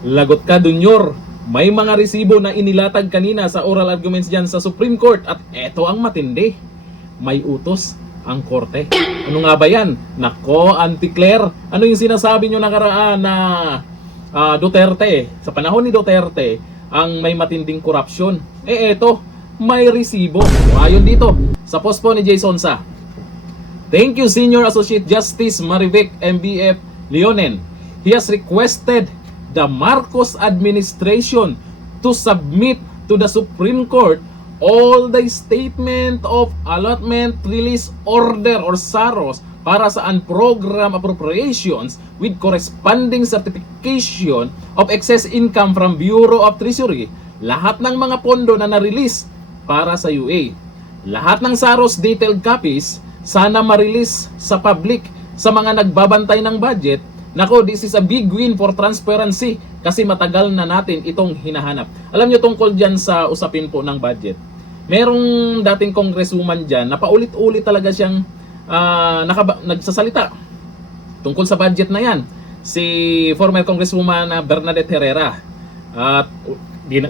Lagot ka, Dunyor. May mga resibo na inilatag kanina sa oral arguments dyan sa Supreme Court at eto ang matindi. May utos ang korte. Ano nga ba yan? Nako, Auntie Claire, ano yung sinasabi nyo nakaraan na Duterte, sa panahon ni Duterte, ang may matinding korupsyon? Eto, may resibo. Ayon dito, sa post po ni Jason Sa. Thank you, Senior Associate Justice Marivic MBF Leonen. He has requested the Marcos administration to submit to the Supreme Court all the statement of allotment release order or SAROS para sa unprogrammed appropriations with corresponding certification of excess income from Bureau of Treasury. Lahat ng mga pondo na na-release para sa UA. Lahat ng SAROS detailed copies sana ma-release sa public sa mga nagbabantay ng budget. Nako, this is a big win for transparency kasi matagal na natin itong hinahanap. Alam nyo tungkol dyan sa usapin po ng budget. Merong dating congresswoman dyan na paulit-ulit talaga siyang nagsasalita tungkol sa budget na yan. Si former congresswoman Bernadette Herrera. At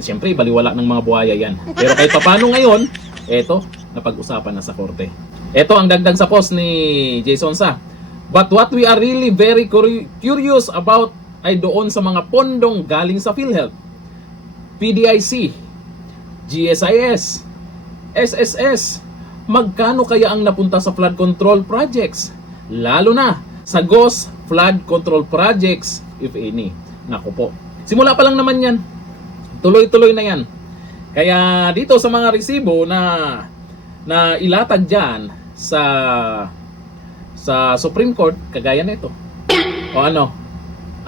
siyempre, baliwala ng mga buhaya yan. Pero kahit paano ngayon, eto, napag-usapan na sa korte. Eto ang dagdag sa post ni Jason Sa. But what we are really very curious about ay doon sa mga pondong galing sa PhilHealth, PDIC, GSIS, SSS. Magkano kaya ang napunta sa flood control projects? Lalo na sa GOS flood control projects, if any. Naku po. Simula pa lang naman yan. Tuloy-tuloy na yan. Kaya dito sa mga resibo na ilatag dyan sa Supreme Court, kagaya nito. O ano,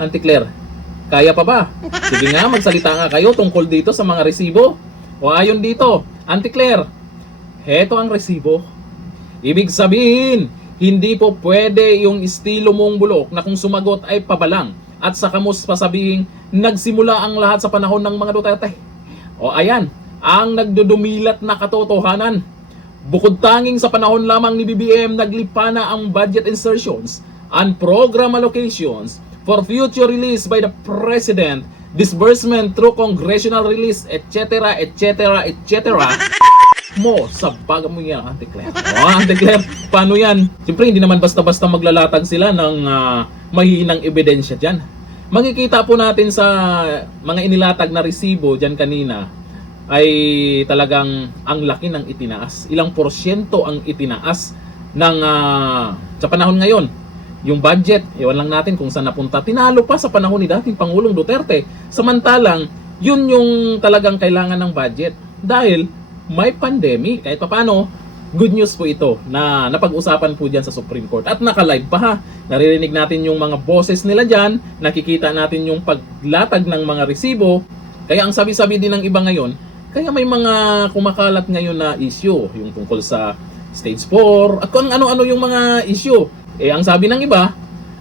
Auntie Claire, kaya pa ba? Sige nga, magsalita nga kayo tungkol dito sa mga resibo. O ayon dito, Auntie Claire, heto ang resibo. Ibig sabihin, hindi po pwede yung estilo mong bulok na kung sumagot ay pabalang at saka mo pasabihin nagsimula ang lahat sa panahon ng mga Duterte. O ayan, ang nagdudumilat na katotohanan. Bukod tanging sa panahon lamang ni BBM, naglipa na ang budget insertions and program allocations for future release by the President, disbursement through congressional release, etc., etc., etc. mo sa baga mo yan, Auntie Claire. Auntie Claire, paano yan? Siyempre, hindi naman basta-basta maglalatag sila ng mahihinang ebidensya dyan. Makikita po natin sa mga inilatag na resibo dyan kanina, ay talagang ang laki ng itinaas. Ilang porsyento ang itinaas ng sa panahon ngayon. Yung budget, iwan lang natin kung saan napunta. Tinalo pa sa panahon ni dating Pangulong Duterte. Samantalang, yun yung talagang kailangan ng budget. Dahil may pandemic. Kahit paano, good news po ito na napag-usapan po dyan sa Supreme Court. At naka-live pa ha. Naririnig natin yung mga boses nila dyan. Nakikita natin yung paglatag ng mga resibo. Kaya ang sabi-sabi din ng iba ngayon, kaya may mga kumakalat ngayon na issue, yung tungkol sa stage 4, at kung ano-ano yung mga issue. Ang sabi ng iba,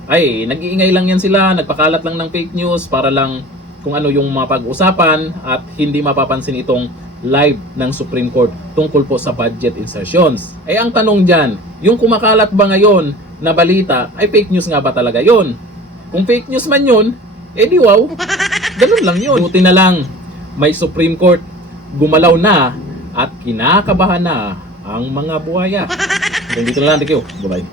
ay nag-iingay lang yan sila, nagpakalat lang ng fake news para lang kung ano yung mapag-usapan at hindi mapapansin itong live ng Supreme Court tungkol po sa budget insertions. Ang tanong dyan, yung kumakalat ba ngayon na balita, ay fake news nga ba talaga yon? Kung fake news man yun, di wow, ganun lang yun. Buti na lang, may Supreme Court, gumalaw na at kinakabahan na ang mga buhaya. Dito na lang, thank you. Bye-bye.